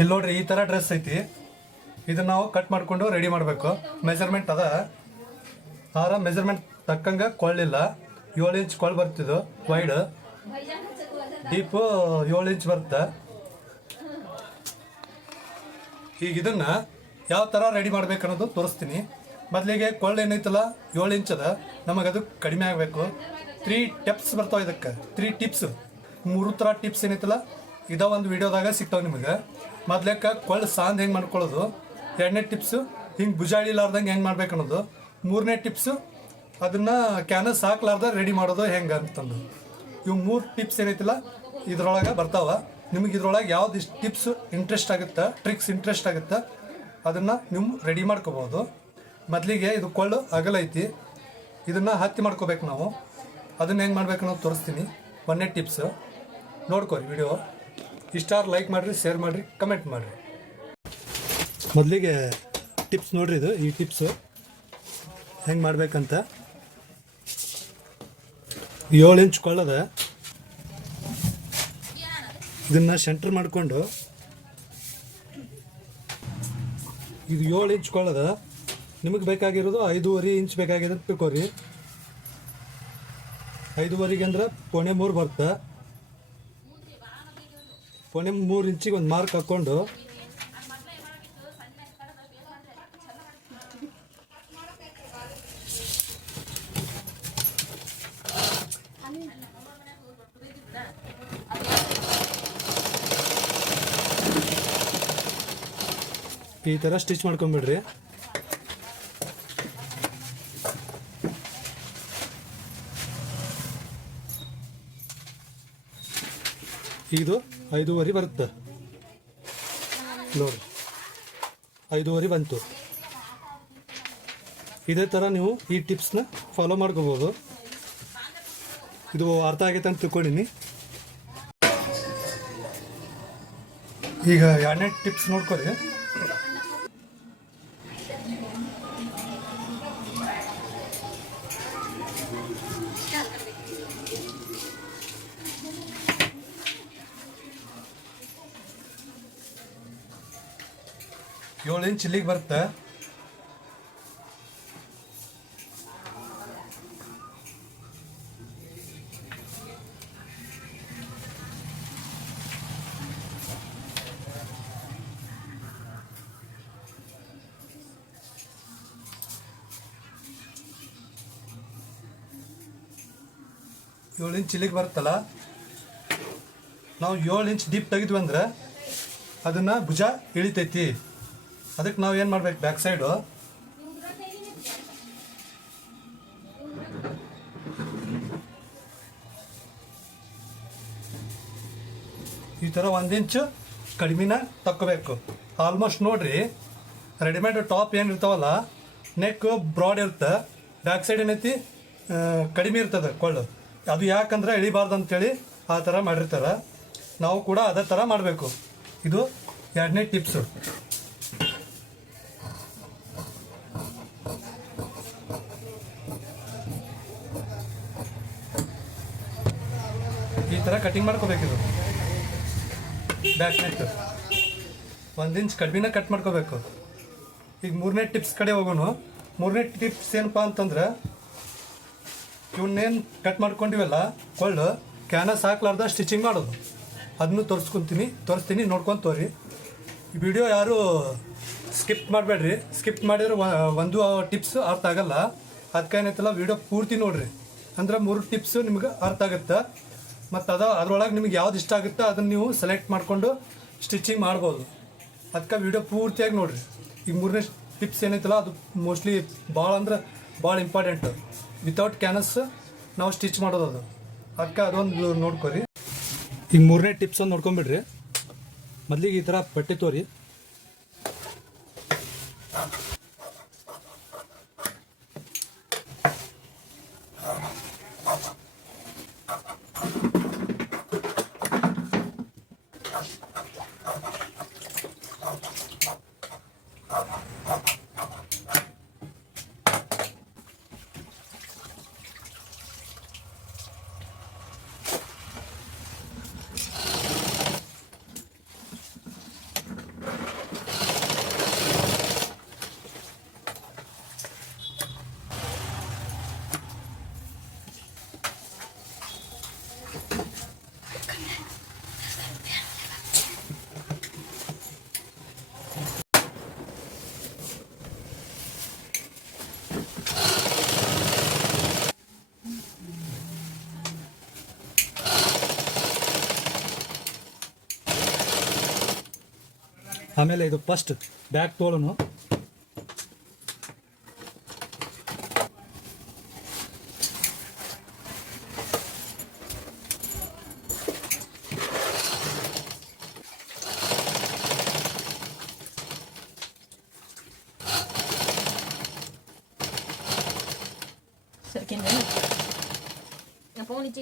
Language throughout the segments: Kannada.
ಇಲ್ಲಿ ನೋಡ್ರಿ, ಈ ಥರ ಡ್ರೆಸ್ ಐತಿ. ಇದನ್ನ ನಾವು ಕಟ್ ಮಾಡಿಕೊಂಡು ರೆಡಿ ಮಾಡಬೇಕು. ಮೆಜರ್ಮೆಂಟ್ ಅದ. ಆರ ಮೆಜರ್ಮೆಂಟ್ ತಕ್ಕಂಗೆ ಕೊಳ್ಳಿಲ್ಲ ಏಳು ಇಂಚ್ ಕೊಳ್ ಬರ್ತಿದ್ದು ವೈಡ್ ಡೀಪು ಏಳು ಇಂಚ್ ಬರುತ್ತೆ. ಈಗ ಇದನ್ನ ಯಾವ ಥರ ರೆಡಿ ಮಾಡ್ಬೇಕು ಅನ್ನೋದು ತೋರಿಸ್ತೀನಿ. ಮೊದಲಿಗೆ ಕೊಳ್ಳ ಏನೈತಲ್ಲ, ಏಳು ಇಂಚ್ ಅದ. ನಮಗೆ ಅದು ಕಡಿಮೆ ಆಗಬೇಕು. ತ್ರೀ ಟಿಪ್ಸ್ ಬರ್ತಾವೆ ಇದಕ್ಕೆ. ತ್ರೀ ಟಿಪ್ಸ್ ಮೂರು ಥರ ಟಿಪ್ಸ್ ಏನೈತಲ್ಲ ಇದ ಒಂದು ವಿಡಿಯೋದಾಗ ಸಿಗ್ತಾವೆ ನಿಮಗೆ. ಮೊದ್ಲೇಕ ಕೊಳ್ಳ ಸಾಂದ್ ಹೆಂಗೆ ಮಾಡ್ಕೊಳ್ಳೋದು? ಎರಡನೇ ಟಿಪ್ಸು, ಹಿಂಗೆ ಬುಜಾಳಿಲಾರ್ದಂಗೆ ಹೆಂಗೆ ಮಾಡ್ಬೇಕು ಅನ್ನೋದು ಮೂರನೇ ಟಿಪ್ಸು, ಅದನ್ನು ಕ್ಯಾನಸ್ ಹಾಕ್ಲಾರ್ದ ರೆಡಿ ಮಾಡೋದು ಹೆಂಗೆ ಅಂತಂದು. ಇವು ಮೂರು ಟಿಪ್ಸ್ ಏನೈತಿಲ್ಲ, ಇದ್ರೊಳಗೆ ಬರ್ತಾವ. ನಿಮಗೆ ಇದ್ರೊಳಗೆ ಯಾವ್ದು ಇಷ್ಟು ಟಿಪ್ಸ್ ಇಂಟ್ರೆಸ್ಟ್ ಆಗುತ್ತೆ, ಟ್ರಿಕ್ಸ್ ಇಂಟ್ರೆಸ್ಟ್ ಆಗುತ್ತೆ, ಅದನ್ನು ನೀವು ರೆಡಿ ಮಾಡ್ಕೋಬೋದು. ಮೊದಲಿಗೆ ಇದು ಕೊಳ್ಳು ಅಗಲ ಐತಿ. ಇದನ್ನು ಹತ್ತಿ ಮಾಡ್ಕೋಬೇಕು ನಾವು. ಅದನ್ನ ಹೆಂಗೆ ಮಾಡ್ಬೇಕು ಅನ್ನೋದು ತೋರಿಸ್ತೀನಿ. ಒಂದನೇ ಟಿಪ್ಸ್. ನೋಡ್ಕೊರಿ ವಿಡಿಯೋ. ಇಷ್ಟಾರು ಲೈಕ್ ಮಾಡಿರಿ ಶೇರ್ ಮಾಡಿರಿ ಕಮೆಂಟ್ ಮಾಡಿರಿ. ಮೊದಲಿಗೆ ಟಿಪ್ಸ್ ನೋಡ್ರಿ ಇದು, ಈ ಟಿಪ್ಸ್ ಹೆಂಗೆ ಮಾಡ್ಬೇಕಂತ. ಏಳು ಇಂಚ್ ಕೊಳ್ಳದ. ಇದನ್ನು ಸೆಂಟ್ರ್ ಮಾಡಿಕೊಂಡು. ಇದು ಏಳು ಇಂಚ್ ಕೊಳ್ಳದ. ನಿಮಗೆ ಬೇಕಾಗಿರೋದು ಐದೂವರೆ ಇಂಚ್ ಬೇಕಾಗಿದೆ ತಿಳ್ಕೊರಿ. ಐದೂವರೆಗೆ ಅಂದ್ರೆ ಕೊನೆ ಮೂರು ಬರುತ್ತೆ ಪೊಣೆ ಮೂರು ಇಂಚಿಗೆ ಒಂದು ಮಾರ್ಕ್ ಹಾಕ್ಕೊಂಡು. ಈ ಥರ ಸ್ಟಿಚ್ ಮಾಡ್ಕೊಂಬಿಡ್ರಿ ಇದು ಐದೂವರೆ ಬರುತ್ತೆ. ನೋಡಿ ಐದೂವರೆ ಬಂತು. ಇದೇ ಥರ ನೀವು ಈ ಟಿಪ್ಸ್ನ ಫಾಲೋ ಮಾಡ್ಕೋಬೋದು. ಇದು ಅರ್ಥ ಆಗೈತೆ ಅಂತ ತಿಳ್ಕೊಂಡಿನಿ. ಈಗ ಎರಡನೇ ಟಿಪ್ಸ್ ನೋಡ್ಕೊರಿ ಏಳು ಇಂಚ್ ಇಲ್ಲಿಗೆ ಬರುತ್ತೆ. ಏಳು ಇಂಚ್ ಇಲ್ಲಿಗೆ ಬರುತ್ತಲ್ಲ? ನಾವು ಏಳು ಇಂಚ್ ಡೀಪ್ ತೆಗೆದ್ವಿ ಅಂದ್ರೆ ಅದನ್ನು ಭುಜ ಇಳಿತೈತಿ. ಅದಕ್ಕೆ ನಾವು ಏನು ಮಾಡ್ಬೇಕು ಬ್ಯಾಕ್ ಸೈಡು ಈ ಥರ ಒಂದು ಇಂಚು ಕಡಿಮೆನ ತಕ್ಕೋಬೇಕು. ಆಲ್ಮೋಸ್ಟ್ ನೋಡ್ರಿ ರೆಡಿಮೇಡ್ ಟಾಪ್ ಏನು ಇರ್ತಾವಲ್ಲ ನೆಕ್ ಬ್ರಾಡ್ ಇರುತ್ತೆ. ಬ್ಯಾಕ್ ಸೈಡ್ ಏನೈತಿ? ಕಡಿಮೆ ಇರ್ತದೆ ಕೊಳ್ಳು. ಅದು ಯಾಕಂದ್ರೆ ಇಳಿಬಾರ್ದು ಅಂತೇಳಿ ಆ ಥರ ಮಾಡಿರ್ತಾರೆ. ನಾವು ಕೂಡ ಅದೇ ಥರ ಮಾಡಬೇಕು. ಇದು ಎರಡನೇ ಟಿಪ್ಸು ಕಟಿಂಗ್ ಮಾಡ್ಕೋಬೇಕಿದು ಬ್ಯಾಕ್ ನೆಕ್ ಒಂದು ಇಂಚ್ ಕಡಿಮೆನ ಕಟ್ ಮಾಡ್ಕೋಬೇಕು. ಈಗ ಮೂರನೇ ಟಿಪ್ಸ್ ಕಡೆ ಹೋಗೋಣ. ಮೂರನೇ ಟಿಪ್ಸ್ ಏನಪ್ಪ ಅಂತಂದ್ರೆ ಇವನ್ನೇನು ಕಟ್ ಮಾಡ್ಕೊಂಡಿವಲ್ಲ, ಕೊಳ್ಳು ಕ್ಯಾನಸ್ ಹಾಕ್ಲಾರ್ದ ಸ್ಟಿಚಿಂಗ್ ಮಾಡೋದು. ಅದನ್ನು ತೋರಿಸ್ಕೊಂತೀನಿ, ತೋರಿಸ್ತೀನಿ, ನೋಡ್ಕೊಂಡು ತೋರಿ. ಈ ವಿಡಿಯೋ ಯಾರು ಸ್ಕಿಪ್ ಮಾಡಬೇಡ್ರಿ. ಸ್ಕಿಪ್ ಮಾಡಿದ್ರೆ ಒಂದು ಟಿಪ್ಸ್ ಅರ್ಥ ಆಗಲ್ಲ. ಅದಕ್ಕೆ ಏನೈತಲ್ಲ ವಿಡಿಯೋ ಪೂರ್ತಿ ನೋಡ್ರಿ. ಅಂದ್ರೆ ಮೂರು ಟಿಪ್ಸ್ ನಿಮ್ಗೆ ಅರ್ಥ ಆಗುತ್ತೆ. ಮತ್ತು ಅದ, ಅದರೊಳಗೆ ನಿಮ್ಗೆ ಯಾವ್ದು ಇಷ್ಟ ಆಗುತ್ತೆ ಅದನ್ನು ನೀವು ಸೆಲೆಕ್ಟ್ ಮಾಡಿಕೊಂಡು ಸ್ಟಿಚಿಂಗ್ ಮಾಡ್ಬೋದು. ಅದಕ್ಕೆ ವಿಡಿಯೋ ಪೂರ್ತಿಯಾಗಿ ನೋಡಿರಿ. ಈಗ ಮೂರನೇ ಟಿಪ್ಸ್ ಏನೈತಲ್ಲ, ಅದು ಮೋಸ್ಟ್ಲಿ ಭಾಳ ಅಂದ್ರೆ ಭಾಳ ಇಂಪಾರ್ಟೆಂಟ್ ವಿತೌಟ್ ಕ್ಯಾನಸ್ ನಾವು ಸ್ಟಿಚ್ ಮಾಡೋದು ಅದು. ಅದಕ್ಕೆ ಅದೊಂದು ನೋಡ್ಕೊರಿ. ಈಗ ಮೂರನೇ ಟಿಪ್ಸ್ ಒಂದು ನೋಡ್ಕೊಂಬಿಡ್ರಿ. ಮೊದಲಿಗೆ ಈ ಥರ ಪಟ್ಟಿ ತೋರಿ. ಆಮೇಲೆ ಇದು first back ತೋಳನು Cerquinho, né? Jag får inte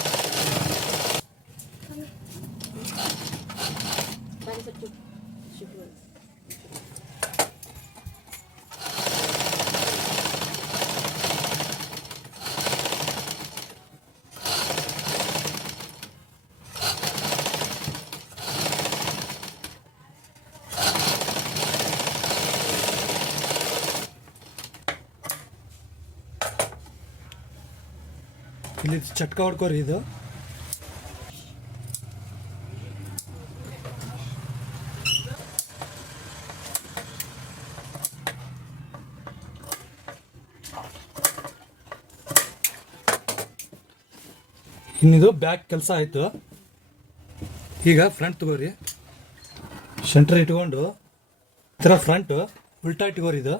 ಇಲ್ಲಿ ಚಟ್ಕ ಹೊಡ್ಕೋರಿ ಇದು. ಇನ್ನಿದು ಬ್ಯಾಕ್ ಕೆಲಸ ಆಯಿತು. ಈಗ ಫ್ರಂಟ್ ತಗೋರಿ. ಸೆಂಟ್ರ್ ಇಟ್ಕೊಂಡು, ಈ ಥರ ಫ್ರಂಟ್ ಉಲ್ಟಾ ಇಟ್ಕೋರಿ ಇದು.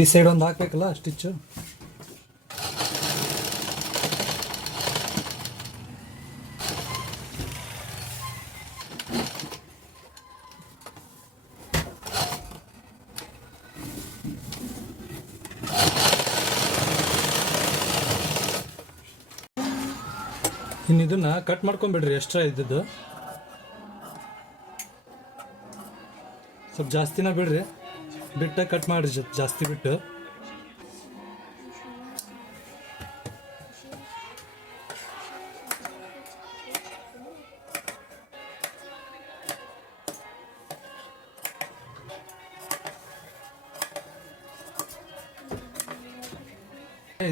ಈ ಸೈಡ್ ಒಂದು ಹಾಕ್ಬೇಕಲ್ಲ ಸ್ಟಿಚ್ಚು ಇನ್ನು ಇದನ್ನ ಕಟ್ ಮಾಡ್ಕೊಂಬಿಡ್ರಿ ಎಕ್ಸ್ಟ್ರಾ ಇದ್ದಿದ್ದು. ಸ್ವಲ್ಪ ಜಾಸ್ತಿನ ಬಿಡ್ರಿ. ಬಿಟ್ಟ ಕಟ್ ಮಾಡ್ರಿ ಜಾಸ್ತಿ ಬಿಟ್ಟು.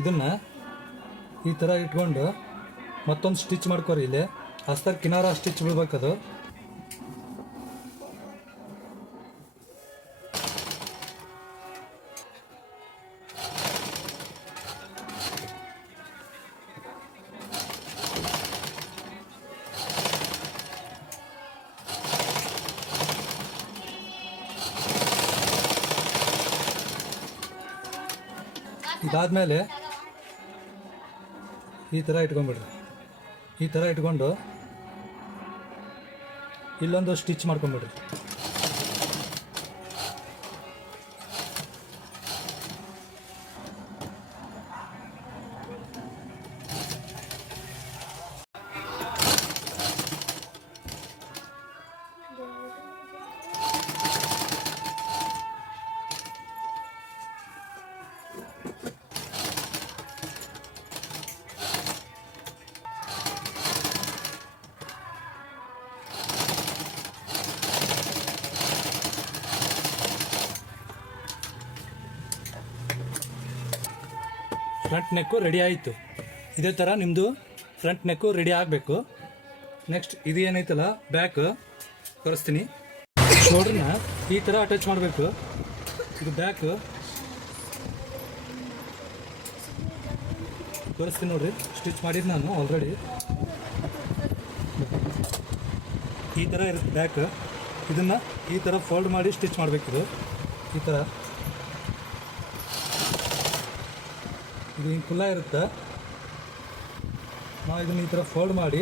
ಇದನ್ನ ಈ ತರ ಇಟ್ಕೊಂಡು ಮತ್ತೊಂದು ಸ್ಟಿಚ್ ಮಾಡ್ಕೊರಿ ಇಲ್ಲಿ. ಅಸ್ತರ್ ಕಿನಾರ ಸ್ಟಿಚ್ ಬಿಡ್ಬೇಕದು. ಇದಾದ್ಮೇಲೆ ಈ ಥರ ಇಟ್ಕೊಂಡ್ಬಿಡ್ರಿ. ಈ ಥರ ಇಟ್ಕೊಂಡು ಇಲ್ಲೊಂದು ಸ್ಟಿಚ್ ಮಾಡ್ಕೊಂಬಿಡ್ರಿ ಫ್ರಂಟ್ ನೆಕ್ಕು ರೆಡಿ ಆಯಿತು. ಇದೇ ಥರ ನಿಮ್ಮದು ಫ್ರಂಟ್ ನೆಕ್ಕು ರೆಡಿ ಆಗಬೇಕು. ನೆಕ್ಸ್ಟ್ ಇದು ಏನೈತಲ್ಲ, ಬ್ಯಾಕ್ ತೋರಿಸ್ತೀನಿ. ಶೋಲ್ಡ್ರನ್ನ ಈ ಥರ ಅಟ್ಯಾಚ್ ಮಾಡಬೇಕು. ಇದು ಬ್ಯಾಕ್. ತೋರಿಸ್ತೀನಿ ನೋಡ್ರಿ, ಸ್ಟಿಚ್ ಮಾಡಿದ್ದು ನಾನು ಆಲ್ರೆಡಿ ಈ ಥರ ಇರುತ್ತೆ ಬ್ಯಾಕ್. ಇದನ್ನು ಈ ಥರ ಫೋಲ್ಡ್ ಮಾಡಿ ಸ್ಟಿಚ್ ಮಾಡಬೇಕಿದು ಈ ಥರ ಇದು ಹಿಂಗೆ ಖುಲ್ಲ ಇರುತ್ತೆ. ನಾವು ಇದನ್ನು ಈ ಥರ ಫೋಲ್ಡ್ ಮಾಡಿ.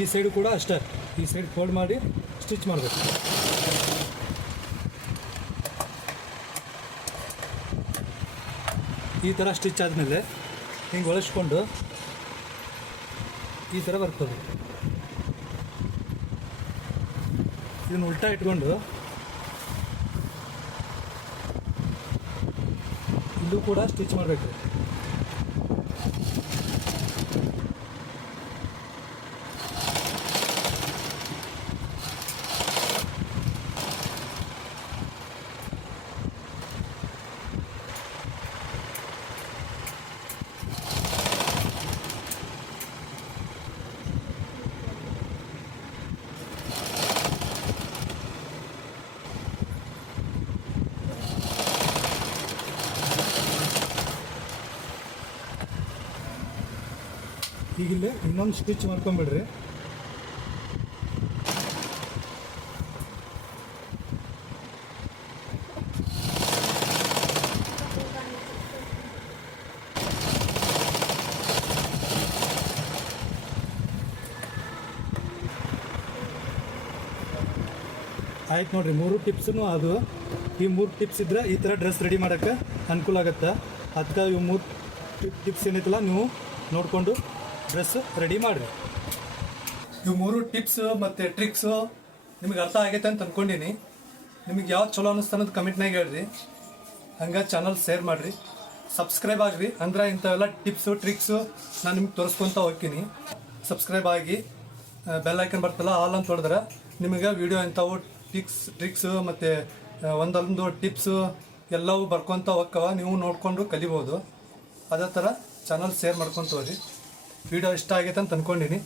ಈ ಸೈಡು ಕೂಡ ಅಷ್ಟೇ. ಈ ಸೈಡ್ ಫೋಲ್ಡ್ ಮಾಡಿ ಸ್ಟಿಚ್ ಮಾಡಬೇಕು. ಈ ಥರ ಸ್ಟಿಚ್ ಆದಮೇಲೆ ಹಿಂಗೆ ಒಳಸ್ಕೊಂಡು ಈ ಥರ ಬರ್ತದೆ. ಇದನ್ನು ಉಲ್ಟಾ ಇಟ್ಕೊಂಡು ಇಲ್ಲೂ ಕೂಡ ಸ್ಟಿಚ್ ಮಾಡಬೇಕು. ಈಗಿಲ್ಲೇ ಇನ್ನೊಂದು ಸ್ಟಿಚ್ ಮಾಡ್ಕೊಂಬಿಡ್ರಿ. ಆಯ್ತು ನೋಡ್ರಿ, ಮೂರು ಟಿಪ್ಸ್ನು ಅದು. ಈ ಮೂರು ಟಿಪ್ಸ್ ಇದ್ರೆ ಈ ಥರ ಡ್ರೆಸ್ ರೆಡಿ ಮಾಡೋಕ್ಕೆ ಅನುಕೂಲ ಆಗುತ್ತೆ. ಅದಕ್ಕೆ ಇವು ಮೂರು ಟಿಪ್ಸ್ ಏನೈತಲ್ಲ ನೀವು ನೋಡಿಕೊಂಡು ಡ್ರೆಸ್ ರೆಡಿ ಮಾಡಿರಿ. ಇವು ಮೂರು ಟಿಪ್ಸ್ ಮತ್ತು ಟ್ರಿಕ್ಸು ನಿಮಗೆ ಅರ್ಥ ಆಗೈತೆ ಅಂತ ಅನ್ಕೊಂಡಿನಿ. ನಿಮಗೆ ಯಾವ್ದು ಚಲೋ ಅನ್ನಿಸ್ತು ಅನ್ನೋದು ಕಮೆಂಟ್ನಾಗ ಹೇಳ್ರಿ. ಹಂಗೆ ಚಾನಲ್ ಶೇರ್ ಮಾಡಿರಿ. ಸಬ್ಸ್ಕ್ರೈಬ್ ಆಗ್ರಿ. ಅಂದ್ರೆ ಇಂಥವೆಲ್ಲ ಟಿಪ್ಸು ಟ್ರಿಕ್ಸು ನಾನು ನಿಮ್ಗೆ ತೋರಿಸ್ಕೊತ ಹೋಗ್ತೀನಿ. ಸಬ್ಸ್ಕ್ರೈಬ್ ಆಗಿ ಬೆಲ್ ಐಕನ್ ಬರ್ತಲ್ಲ ಆಲ್ ಅಂತ ಹೊಡೆದ್ರೆ ನಿಮಗೆ ವಿಡಿಯೋ ಇಂಥವು ಟಿಕ್ಸ್ ಟ್ರಿಕ್ಸು ಮತ್ತು ಒಂದೊಂದು ಟಿಪ್ಸು ಎಲ್ಲವೂ ಬರ್ಕೊತ ಹೋಗ್ತವ. ನೀವು ನೋಡಿಕೊಂಡು ಕಲಿಬೋದು. ಅದೇ ಥರ ಚಾನಲ್ ಶೇರ್ ಮಾಡ್ಕೊತ ಹೋಗ್ರಿ. ವಿಡಿಯೋ ಇಷ್ಟ ಆಗೈತೆ ಅಂತ ಅಂದ್ಕೊಂಡಿನಿ